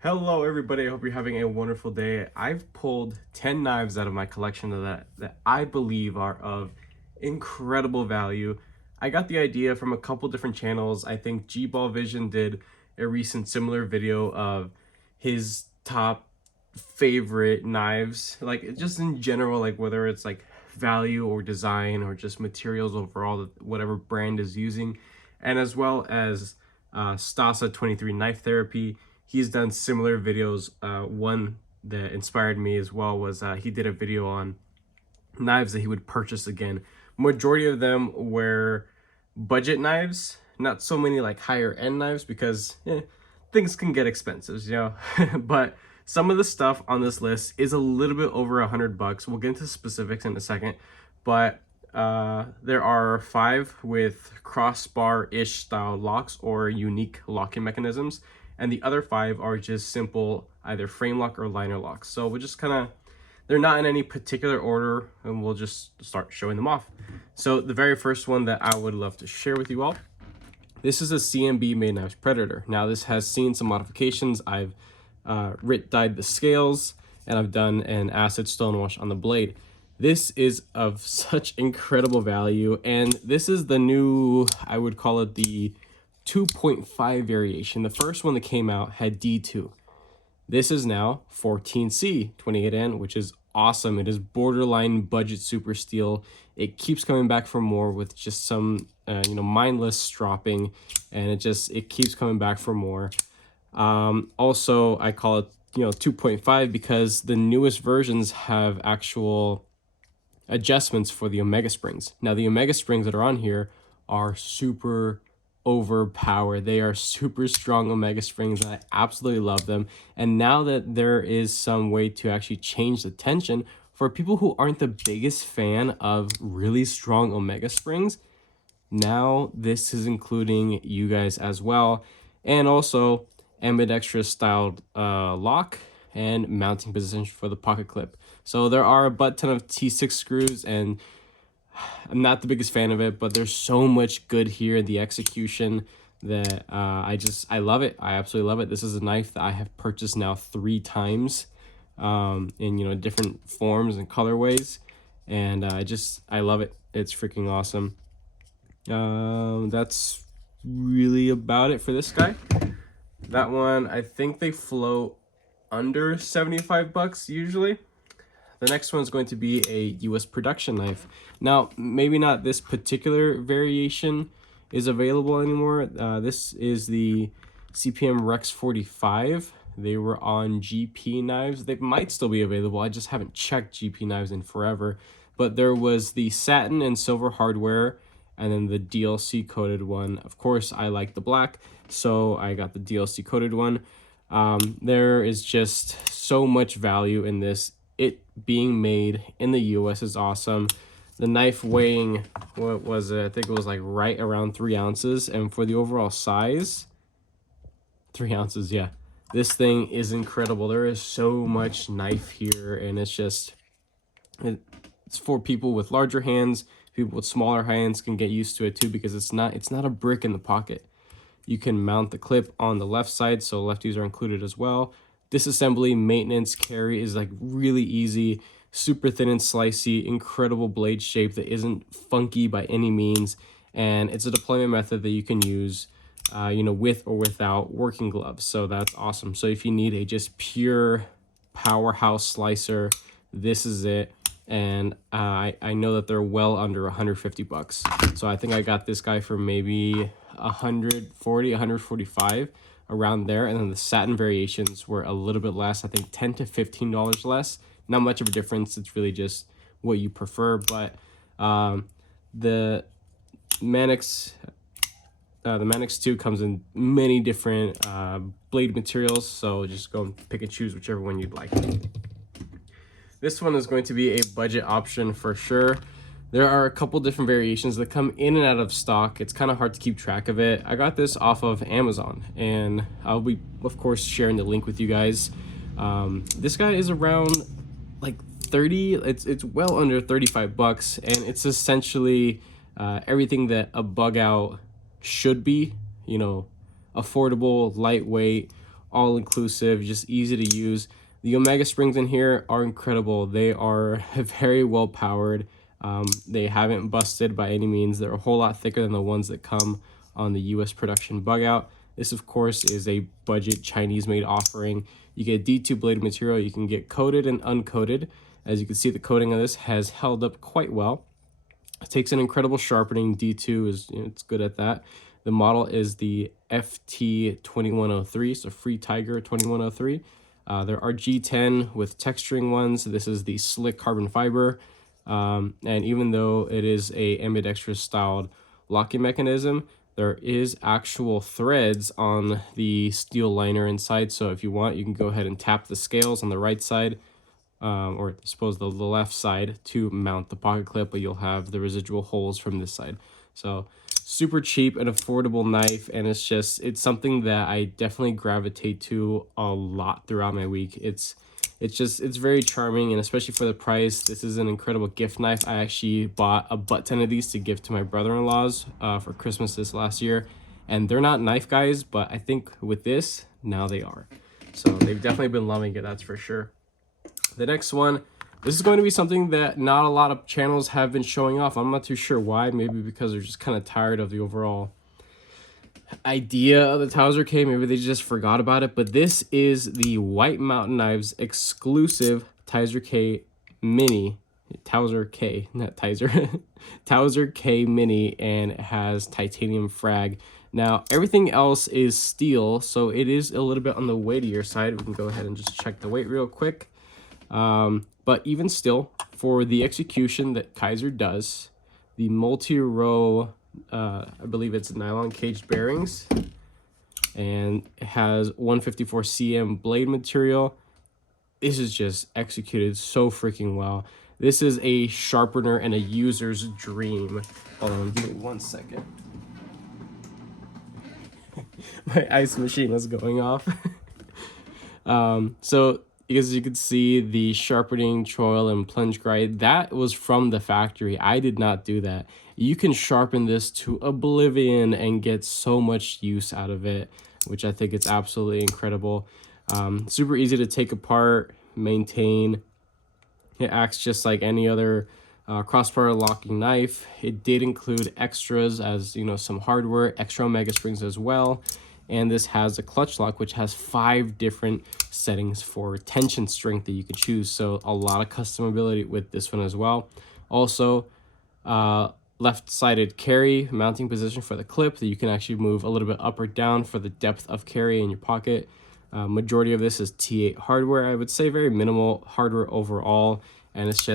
Hello everybody, I hope you're having a wonderful day. I've pulled 10 knives out of my collection that I believe are of incredible value. I got the idea from a couple different channels. I think G-Ball Vision did a recent similar video of his top favorite knives, like just in general, like whether it's like value or design or just materials overall, that whatever brand is using, and as well as Stasa 23 Knife Therapy. He's done similar videos. One that inspired me as well was he did a video on knives that he would purchase again. Majority of them were budget knives, not so many like higher end knives because things can get expensive, you know. But some of the stuff on this list is a little bit over $100. We'll get into specifics in a second, but there are 5 with crossbar-ish style locks or unique locking mechanisms, and the other 5 are just simple either frame lock or liner locks. So we'll just kind of, they're not in any particular order, and we'll just start showing them off. So the very first one that I would love to share with you all, this is a CNB made knives Predator. Now this has seen some modifications. I've dyed the scales, and I've done an acid stonewash on the blade. This is of such incredible value, and this is the new, I would call it the 2.5 variation. The first one that came out had D2. This is now 14C 28N, which is awesome. It is borderline budget super steel. It keeps coming back for more with just some mindless stropping, and it keeps coming back for more. Also, I call it 2.5 because the newest versions have actual adjustments for the omega springs. Now the omega springs that are on here are super overpowered. They are super strong omega springs, and I absolutely love them. And now that there is some way to actually change the tension for people who aren't the biggest fan of really strong omega springs, now this is including you guys as well. And also ambidextrous styled lock and mounting position for the pocket clip. So there are a butt ton of T6 screws, and I'm not the biggest fan of it, but there's so much good here, the execution, that I love it. I absolutely love it. This is a knife that I have purchased now 3 times in different forms and colorways, and I love it. It's freaking awesome. That's really about it for this guy. That one, I think they float under $75 usually. The next one is going to be a US production knife. Now, maybe not this particular variation is available anymore. This is the CPM Rex 45. They were on GP knives. They might still be available. I just haven't checked GP knives in forever. But there was the satin and silver hardware, and then the DLC coated one. Of course, I like the black, so I got the DLC coated one. There is just so much value in this. It being made in the US is awesome. The knife weighing, what was it? I think it was like right around 3 ounces. And for the overall size, 3 ounces, yeah. This thing is incredible. There is so much knife here, and it's for people with larger hands. People with smaller hands can get used to it too, because it's not a brick in the pocket. You can mount the clip on the left side, so lefties are included as well. Disassembly, maintenance, carry is like really easy. Super thin and slicey, incredible blade shape that isn't funky by any means, and it's a deployment method that you can use with or without working gloves. So that's awesome. So if you need a just pure powerhouse slicer, this is it. And I know that they're well under $150. So I think I got this guy for maybe 140, 145, around there. And then the satin variations were a little bit less, I think $10 to $15 less. Not much of a difference. It's really just what you prefer. But the Manix 2 comes in many different blade materials. So just go and pick and choose whichever one you'd like. This one is going to be a budget option for sure. There are a couple different variations that come in and out of stock. It's kind of hard to keep track of it. I got this off of Amazon, and I'll be, of course, sharing the link with you guys. This guy is around like 30. It's well under $35, and it's essentially everything that a Bugout should be. Affordable, lightweight, all inclusive, just easy to use. The Omega springs in here are incredible. They are very well powered. They haven't busted by any means. They're a whole lot thicker than the ones that come on the US production Bugout. This, of course, is a budget Chinese-made offering. You get D2 blade material. You can get coated and uncoated. As you can see, the coating of this has held up quite well. It takes an incredible sharpening. D2 is, it's good at that. The model is the FT2103, so Freetiger 2103. There are G10 with texturing ones. This is the slick carbon fiber. And even though it is a ambidextrous styled locking mechanism, there is actual threads on the steel liner inside. So if you want, you can go ahead and tap the scales on the right side, or I suppose the left side, to mount the pocket clip, but you'll have the residual holes from this side. So super cheap and affordable knife, and it's something that I definitely gravitate to a lot throughout my week. It's very charming, and especially for the price, this is an incredible gift knife. I actually bought a butt ton of these to give to my brother-in-laws for Christmas this last year, and they're not knife guys, but I think with this, now they are. So they've definitely been loving it, that's for sure. The next one, this is going to be something that not a lot of channels have been showing off. I'm not too sure why. Maybe because they're just kind of tired of the overall idea of the Towser K. Maybe they just forgot about it. But this is the White Mountain Knives exclusive Towser K Mini. Towser K, not Towser. Towser K Mini, and it has titanium frag. Now, everything else is steel, so it is a little bit on the weightier side. We can go ahead and just check the weight real quick. But even still, for the execution that Kaiser does, the multi-row, I believe it's nylon caged bearings, and it has 154 cm blade material. This is just executed so freaking well. This is a sharpener and a user's dream. Hold on, give me 1 second. My ice machine is going off. So as you can see, the sharpening choil and plunge guide, that was from the factory. I did not do that. You can sharpen this to oblivion and get so much use out of it, which I think it's absolutely incredible. Super easy to take apart, maintain. It acts just like any other crossbar locking knife. It did include extras, as you know, some hardware, extra Omega springs as well. And this has a clutch lock, which has 5 different settings for tension strength that you could choose. So a lot of customability with this one as well. Also, left-sided carry mounting position for the clip that you can actually move a little bit up or down for the depth of carry in your pocket. Majority of this is T8 hardware. I would say very minimal hardware overall. And it's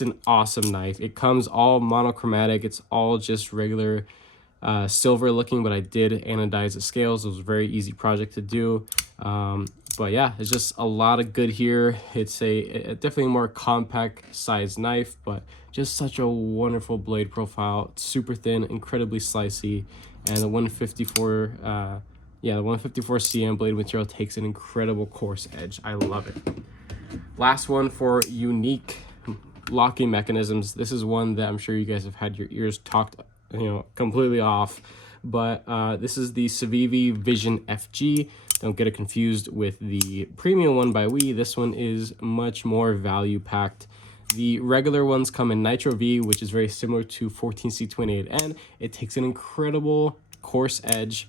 an awesome knife. It comes all monochromatic. It's all just regular silver looking, but I did anodize the scales. It was a very easy project to do. But yeah, it's just a lot of good here. It's a definitely more compact size knife, but just such a wonderful blade profile. It's super thin, incredibly slicey, and the 154 cm blade material takes an incredible coarse edge. I love it. Last one for unique locking mechanisms. This is one that I'm sure you guys have had your ears talked completely off, but this is the CIVI Vision FG. Don't get it confused with the premium one by We. This one is much more value packed. The regular ones come in Nitro V, which is very similar to 14C28N. It takes an incredible coarse edge,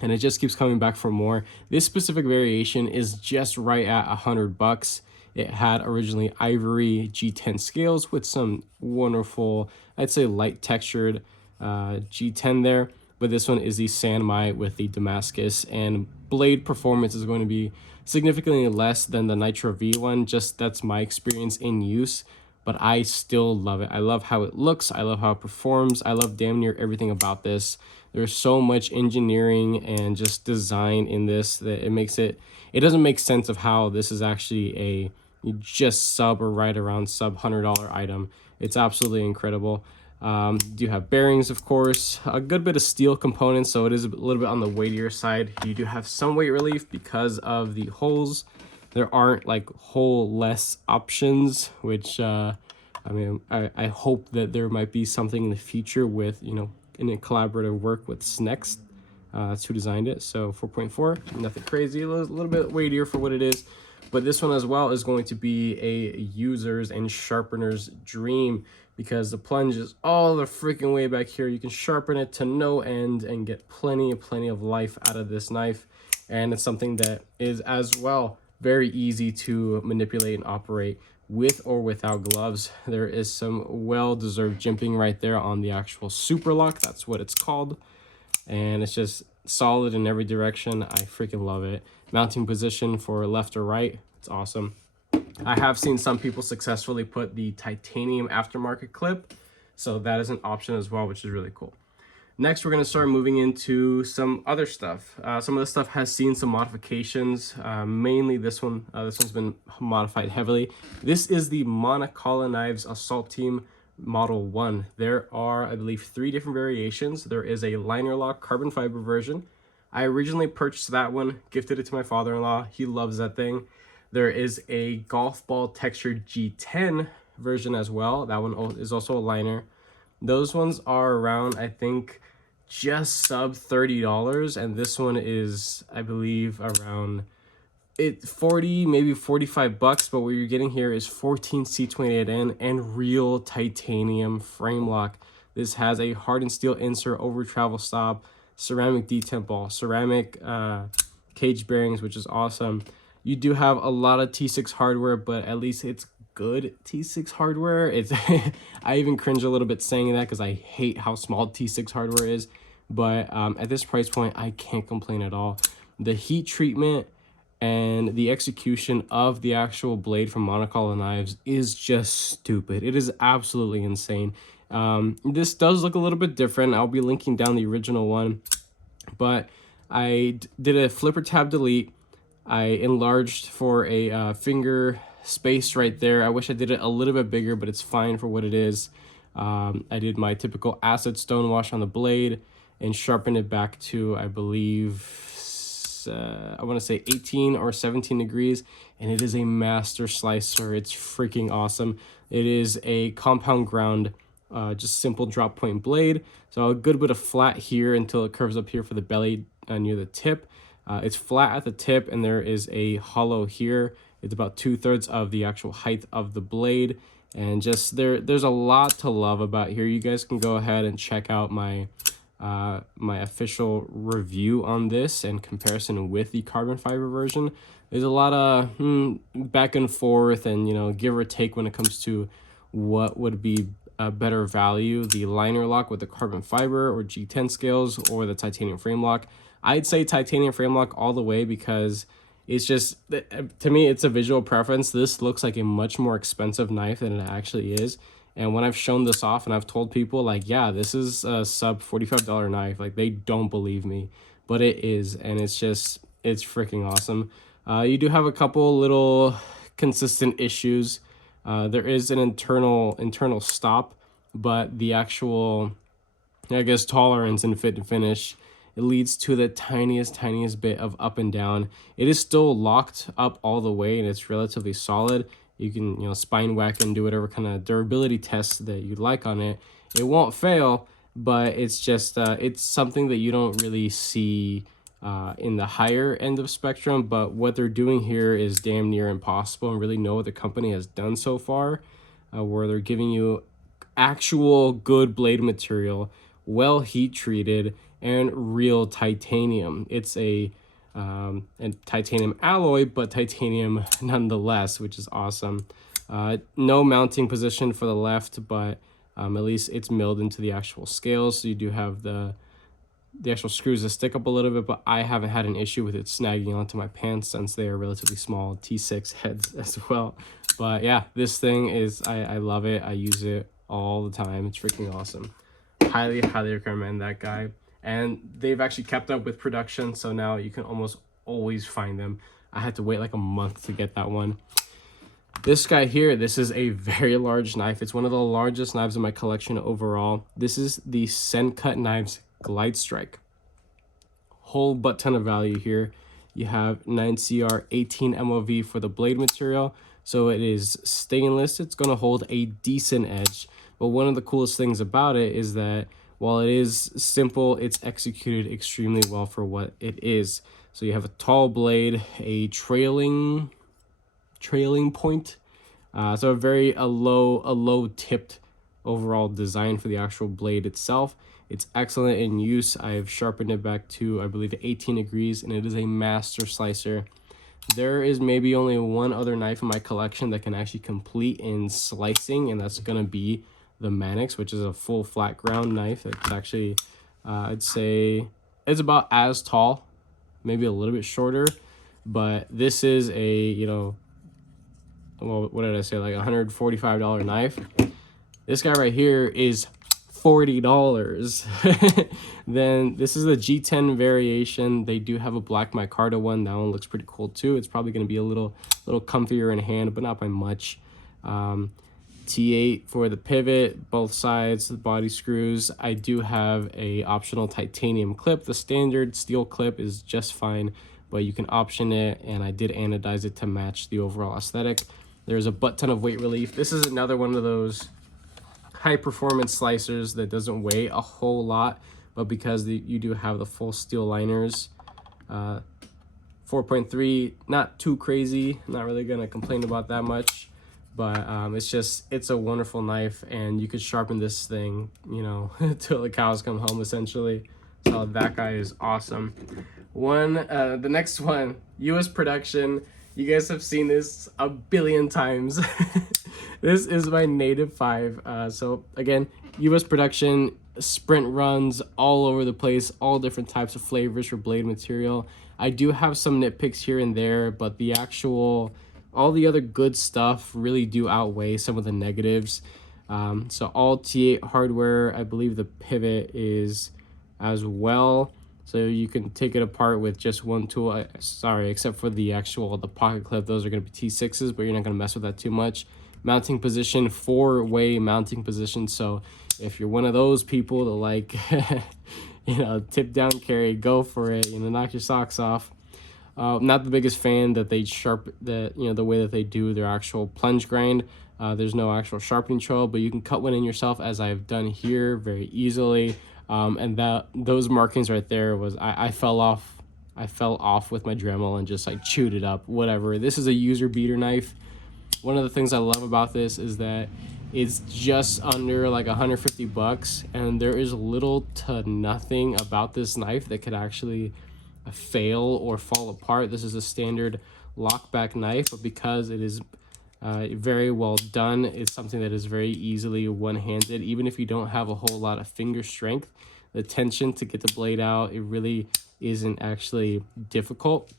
and it just keeps coming back for more. This specific variation is just right at $100. It had originally ivory G10 scales with some wonderful, I'd say light textured G10 there, but this one is the Sanmai with the Damascus, and blade performance is going to be significantly less than the Nitro V one. Just that's my experience in use, but I still love it. I love how it looks. I love how it performs. I love damn near everything about this. There's so much engineering and just design in this that it doesn't make sense of how this is actually a just sub or right around sub $100 item. It's absolutely incredible. Do have bearings, of course, a good bit of steel components, so it is a little bit on the weightier side. You do have some weight relief because of the holes. There aren't like hole-less options, which I hope that there might be something in the future with, in a collaborative work with Snext. That's who designed it. So 4.4, nothing crazy, a little bit weightier for what it is. But this one as well is going to be a user's and sharpener's dream, because the plunge is all the freaking way back here. You can sharpen it to no end and get plenty of life out of this knife. And it's something that is as well very easy to manipulate and operate with or without gloves. There is some well-deserved jimping right there on the actual super lock. That's what it's called. And it's just solid in every direction. I freaking love it. Mounting position for left or right, it's awesome. I have seen some people successfully put the titanium aftermarket clip, so that is an option as well, which is really cool. Next, we're going to start moving into some other stuff. Some of this stuff has seen some modifications, mainly this one. This one's been modified heavily. This is the Monola Knives Assault Team Model 1. There are, I believe, 3 different variations. There is a liner lock carbon fiber version. I originally purchased that one, gifted it to my father-in-law. He loves that thing. There is a golf ball textured G10 version as well. That one is also a liner. Those ones are around, I think, just sub $30, and this one is, I believe, around 40, maybe 45 bucks. But what you're getting here is 14 C28N and real titanium frame lock. This has a hardened steel insert over travel stop, ceramic detent ball, ceramic cage bearings, which is awesome. You do have a lot of T6 hardware, but at least it's good T6 hardware. It's I even cringe a little bit saying that because I hate how small T6 hardware is. But at this price point, I can't complain at all. The heat treatment and the execution of the actual blade from Monola Knives is just stupid. It is absolutely insane. This does look a little bit different. I'll be linking down the original one. But I did a flipper tab delete. I enlarged for a finger space right there. I wish I did it a little bit bigger, but it's fine for what it is. I did my typical acid stonewash on the blade and sharpened it back to, I believe, I want to say 18 or 17 degrees, and it is a master slicer. It's freaking awesome. It is a compound ground, just simple drop point blade. So a good bit of flat here until it curves up here for the belly near the tip. It's flat at the tip, and there is a hollow here. It's about 2/3 of the actual height of the blade, and just there's a lot to love about here. You guys can go ahead and check out my my official review on this and comparison with the carbon fiber version. There's a lot of back and forth and, you know, give or take when it comes to what would be a better value, the liner lock with the carbon fiber or G10 scales or the titanium frame lock. I'd say titanium frame lock all the way, because it's just, to me, it's a visual preference. This looks like a much more expensive knife than it actually is. And when I've shown this off and I've told people, like, yeah, this is a sub $45 knife, like, they don't believe me, but it is. And it's just, it's freaking awesome. You do have a couple little consistent issues. There is an internal stop, but the actual, I guess, tolerance and fit and finish, it leads to the tiniest bit of up and down. It is still locked up all the way, and it's relatively solid. You can, you know, spine whack and do whatever kind of durability tests that you'd like on it. It won't fail, but it's just, it's something that you don't really see in the higher end of spectrum. But what they're doing here is damn near impossible, and really no other company has done so far, where they're giving you actual good blade material, well heat treated, and real titanium. It's a titanium alloy, but titanium nonetheless, which is awesome. No mounting position for the left, but at least it's milled into the actual scales, so you do have the actual screws that stick up a little bit, but I haven't had an issue with it snagging onto my pants since they are relatively small T6 heads as well. But yeah, this thing is, I love it. I use it all the time. It's freaking awesome. Highly recommend that guy. And they've actually kept up with production, so now you can almost always find them. I had to wait like a month to get that one. This guy here, this is a very large knife. It's one of the largest knives in my collection overall. This is the Sencut Knives Glidestrike. Whole butt ton of value here. You have 9CR 18 MOV for the blade material, so it is stainless. It's going to hold a decent edge. But one of the coolest things about it is that while it is simple, it's executed extremely well for what it is. So you have a tall blade, a trailing point, so a low tipped overall design for the actual blade itself. It's excellent in use. I've sharpened it back to, I believe, 18 degrees, and it is a master slicer. There is maybe only one other knife in my collection that can actually complete in slicing, and that's gonna be the Mannix, which is a full flat ground knife. It's actually, I'd say it's about as tall, maybe a little bit shorter, but this is a, you know, well, what did I say, like $145 knife. This guy right here is $40. Then this is a G10 variation. They do have a black micarta one. That one looks pretty cool too. It's probably going to be a little comfier in hand, but not by much. T8 for the pivot, both sides, the body screws. I do have a optional titanium clip. The standard steel clip is just fine, but you can option it, and I did anodize it to match the overall aesthetic. There's a butt ton of weight relief. This is another one of those high performance slicers that doesn't weigh a whole lot, but because you do have the full steel liners, 4.3, not too crazy. Not really gonna complain about that much, but it's a wonderful knife, and you could sharpen this thing, you know, till the cows come home essentially. So that guy is awesome. The next one, US production. You guys have seen this a billion times. This is my Native 5. So again, US production, sprint runs all over the place, all different types of flavors for blade material. I do have some nitpicks here and there, but all the other good stuff really do outweigh some of the negatives. So all T8 hardware. I believe the pivot is as well. So you can take it apart with just one tool. Except for the pocket clip. Those are going to be T6s, but you're not going to mess with that too much. Mounting position, 4-way mounting position. So if you're one of those people that like, you know, tip down carry, go for it. You know, knock your socks off. Not the biggest fan that the way that they do their actual plunge grind. There's no actual sharpening trail, but you can cut one in yourself, as I've done here very easily. And those markings right there was, I fell off with my Dremel and just like chewed it up, whatever. This is a user beater knife. One of the things I love about this is that it's just under like 150 bucks, and there is little to nothing about this knife that could actually fail or fall apart. This is a standard lockback knife, but because it is very well done, it's something that is very easily one-handed. Even if you don't have a whole lot of finger strength, the tension to get the blade out, it really isn't actually difficult.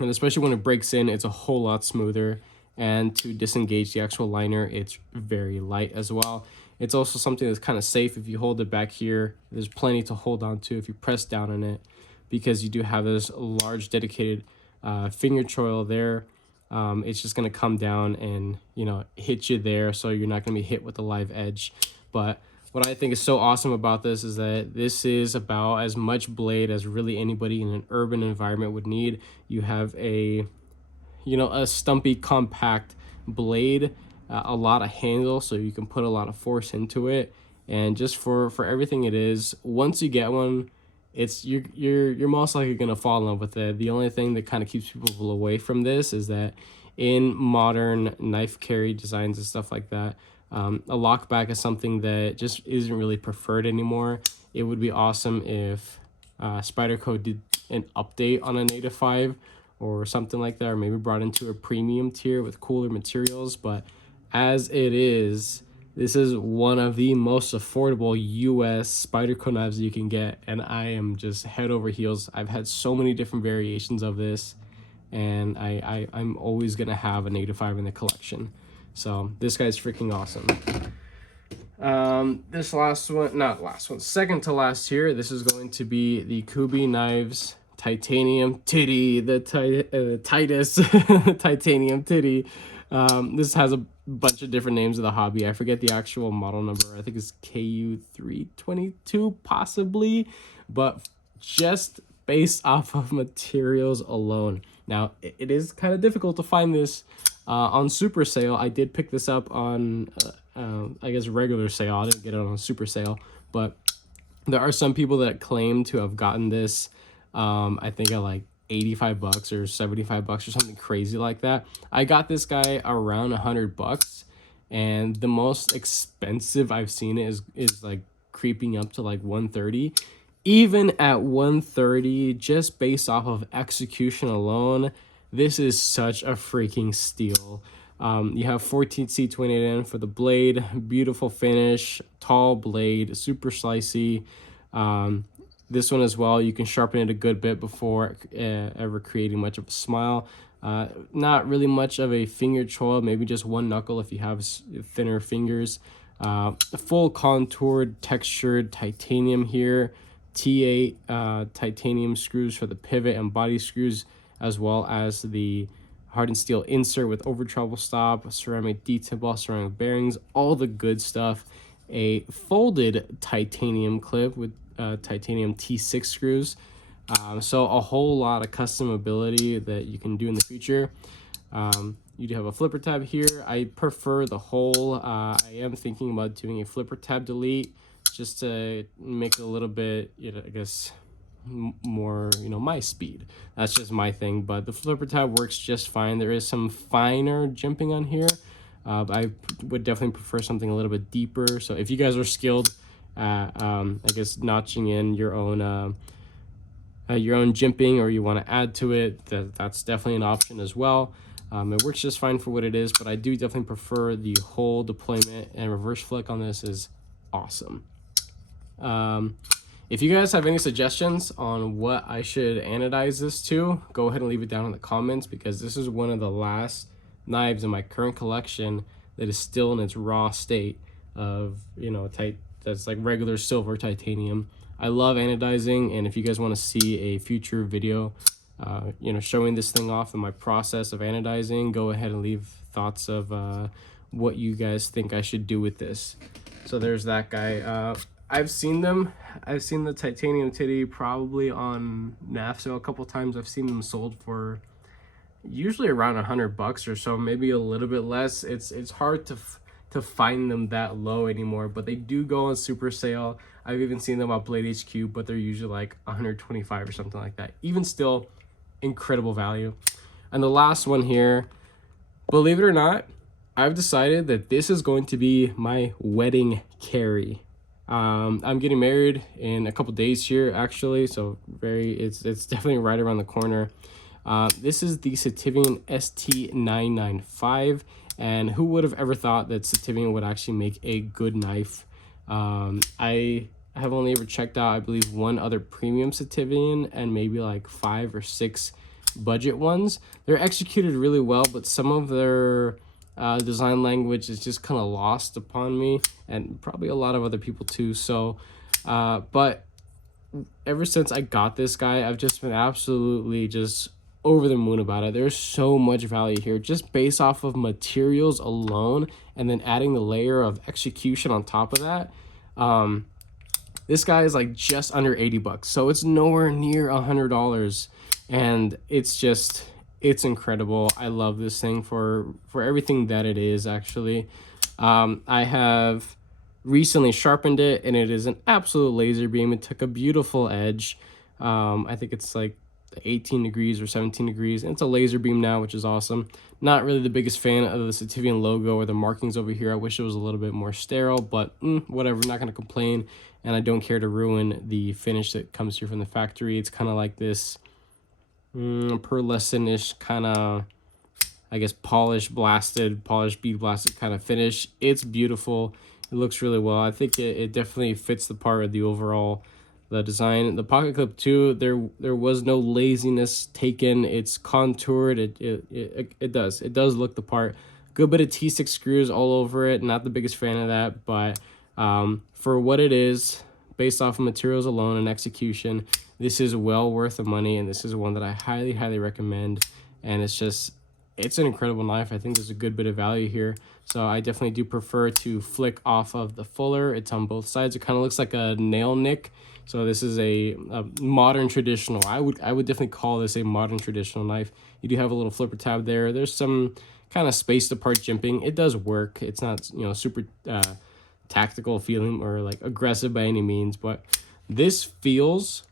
And especially when it breaks in, it's a whole lot smoother. And to disengage the actual liner, it's very light as well. It's also something that's kind of safe. If you hold it back here, there's plenty to hold on to if you press down on it, because you do have this large dedicated finger choil there. It's just going to come down and, you know, hit you there, so you're not going to be hit with the live edge. But what I think is so awesome about this is that this is about as much blade as really anybody in an urban environment would need. You have a stumpy, compact blade, a lot of handle, so you can put a lot of force into it. And just for everything it is, once you get one, you're most likely gonna fall in love with it. The only thing that kind of keeps people away from this is that in modern knife carry designs and stuff like that, a lockback is something that just isn't really preferred anymore. It would be awesome if Spyderco did an update on a Native 5 or something like that, or maybe brought into a premium tier with cooler materials. But as it is, this is one of the most affordable US Spyderco knives you can get, and I am just head over heels. I've had so many different variations of this, and I'm always gonna have a Native 5 in the collection. So this guy's freaking awesome. This second to last here, this is going to be the Kubey Knives Titanium Titty, the Titus Titanium Titty. This has a bunch of different names of the hobby. I forget the actual model number. I think it's KU322 possibly, but just based off of materials alone. Now, it is kind of difficult to find this on super sale. I did pick this up on I guess regular sale. I didn't get it on super sale, but There are some people that claim to have gotten this, I think at like 85 bucks or 75 bucks or something crazy like that. I got this guy around 100 bucks, and the most expensive I've seen it is like creeping up to like 130. Even at 130, just based off of execution alone, this is such a freaking steal. You have 14C28N for the blade, beautiful finish, tall blade, super slicey. This one as well, you can sharpen it a good bit before ever creating much of a smile. Not really much of a finger choil, maybe just one knuckle if you have thinner fingers. Full contoured, textured titanium here. T8 titanium screws for the pivot and body screws, as well as the hardened steel insert with over travel stop, ceramic detent ball, ceramic bearings, all the good stuff. A folded titanium clip with titanium T6 screws. So a whole lot of customability that you can do in the future. You do have a flipper tab here. I prefer the whole. I am thinking about doing a flipper tab delete just to make it a little bit, I guess, more, my speed. That's just my thing, but the flipper tab works just fine. There is some finer jimping on here. But I would definitely prefer something a little bit deeper. So if you guys are skilled at, I guess, notching in your own jimping, or you want to add to it, that's definitely an option as well. It works just fine for what it is, but I do definitely prefer the whole deployment, and reverse flick on this is awesome. If you guys have any suggestions on what I should anodize this to, go ahead and leave it down in the comments, because this is one of the last knives in my current collection that is still in its raw state of, that's like regular silver titanium. I love anodizing, and if you guys want to see a future video, showing this thing off in my process of anodizing, go ahead and leave thoughts of what you guys think I should do with this. So there's that guy. I've seen them. I've seen the titanium titty probably on NAFSO a couple times. I've seen them sold for usually around 100 bucks or so, maybe a little bit less. It's hard to find them that low anymore, but they do go on super sale. I've even seen them on Blade HQ, but they're usually like 125 or something like that. Even still, incredible value. And the last one here, believe it or not, I've decided that this is going to be my wedding carry. I'm getting married in a couple days here, actually, so it's definitely right around the corner. This is the CIVI St995, and who would have ever thought that CIVI would actually make a good knife? I have only ever checked out, I believe, one other premium CIVI and maybe like 5 or 6 budget ones. They're executed really well, but some of their design language is just kind of lost upon me, and probably a lot of other people too. So but ever since I got this guy, I've just been absolutely just over the moon about it. There's so much value here just based off of materials alone, and then adding the layer of execution on top of that. This guy is like just under 80 bucks, so it's nowhere near $100, and it's incredible. I love this thing for everything that it is, actually. I have recently sharpened it, and it is an absolute laser beam. It took a beautiful edge. I think it's like 18 degrees or 17 degrees, and it's a laser beam now, which is awesome. Not really the biggest fan of the CIVI logo or the markings over here. I wish it was a little bit more sterile, but whatever, not going to complain, and I don't care to ruin the finish that comes here from the factory. It's kind of like this pearlescent-ish kind of, I guess, polished bead blasted kind of finish. It's beautiful. It looks really well. I think it definitely fits the part of the overall design. The pocket clip too, there was no laziness taken. It's contoured. It does look the part. Good bit of T6 screws all over it. Not the biggest fan of that, but for what it is, based off of materials alone and execution, this is well worth the money, and this is one that I highly recommend. And it's an incredible knife. I think there's a good bit of value here, so I definitely do prefer to flick off of the fuller. It's on both sides. It kind of looks like a nail nick. So this is a modern traditional. I would definitely call this a modern traditional knife. You do have a little flipper tab there. There's some kind of spaced apart jimping. It does work. It's not super tactical feeling or like aggressive by any means, but This feels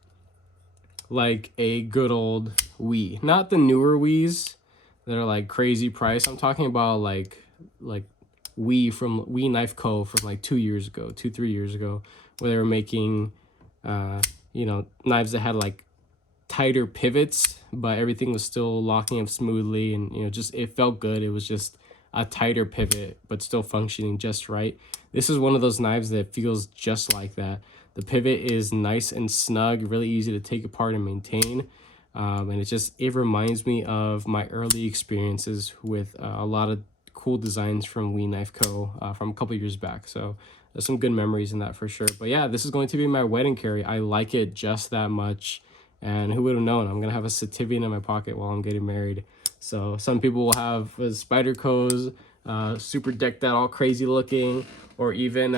like a good old Wii, not the newer Wiis that are like crazy price. I'm talking about like Wii from Wii Knife Co. from like 3 years ago, where they were making you know, knives that had like tighter pivots, but everything was still locking up smoothly, and you know, just it felt good. It was just a tighter pivot but still functioning just right. This is one of those knives that feels just like that. The pivot is nice and snug, really easy to take apart and maintain, and it reminds me of my early experiences with a lot of cool designs from Wii Knife Co. From a couple years back. So there's some good memories in that for sure. But yeah, this is going to be my wedding carry. I like it just that much. And who would have known? I'm going to have a Saivian in my pocket while I'm getting married. So some people will have Spyderco's, super decked out, all crazy looking, or even,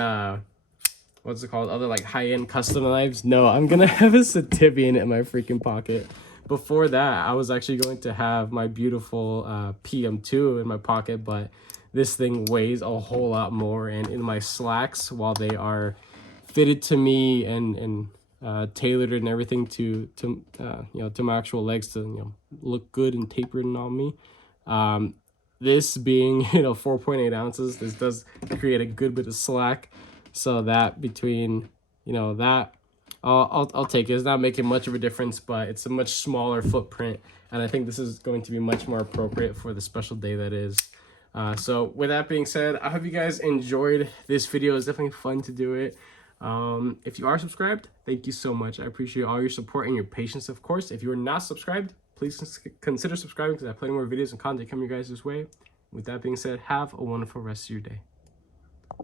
what's it called? Other like high-end custom knives. No, I'm going to have a Saivian in my freaking pocket. Before that, I was actually going to have my beautiful PM2 in my pocket, but this thing weighs a whole lot more. And in my slacks, while they are fitted to me and tailored and everything to you know, to my actual legs to, you know, look good and tapered and on me, this being, you know, 4.8 ounces, this does create a good bit of slack. So that between, you know, that I'll take it. It's not making much of a difference, but it's a much smaller footprint, and I think this is going to be much more appropriate for the special day that is. So with that being said, I hope you guys enjoyed this video. It's definitely fun to do it. If you are subscribed, thank you so much. I appreciate all your support and your patience, of course. If you are not subscribed, please consider subscribing, because I have plenty more videos and content coming your guys' way. With that being said, have a wonderful rest of your day.